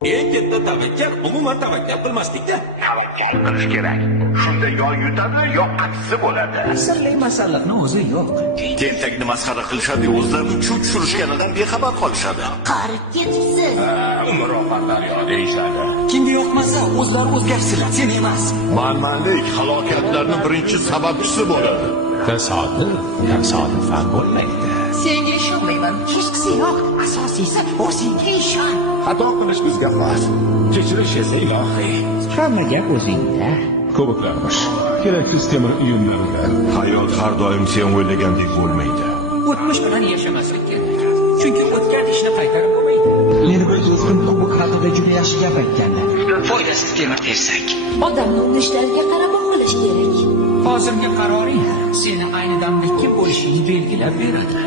Eng katta tavakkal umuman tavakkal qilmaslikda. Tavakkal qilish kerak. Shunda yo yutadi, yo aksi bo'ladi. Asarli masalliqni o'zi yo'q. Tentakni masxara qilishadi, o'zlarining chuv tushirishganidan bexabar qolishadi. Qarib ketibsiz. Umr oqarlar yo deyishadi. Kimga yoqmasa, o'zlari o'zgarsinlar, sen emas. Manmanlik halokatlarning birinchi sababchisi bo'ladi. Tasodifan bo'lmaydi. Senga ishonmayman. Hechqisi yo'q. Asosiysi o'zingga ishon. Xato qilish bizga xos. Kechirish esa ilohiy. Hamma gap o'zingda. Ko'riklarmish. Keraksiz temir uyumlarida. Hayot har doim sen o'ylagandek bo'lmaydi. O'tmish bilan yashamaslik kerak. Chunki o'tgan ishni qaytarib bo'lmaydi. Meni bir do'stim bu haqida juda yaxshi gap aytgandi. Foydasiz temir tersak. Odamni urishlariga qarab o'qilish kerak. Hozirgi qaroring seni ayni damda kim bo'lishingni belgilab beradi.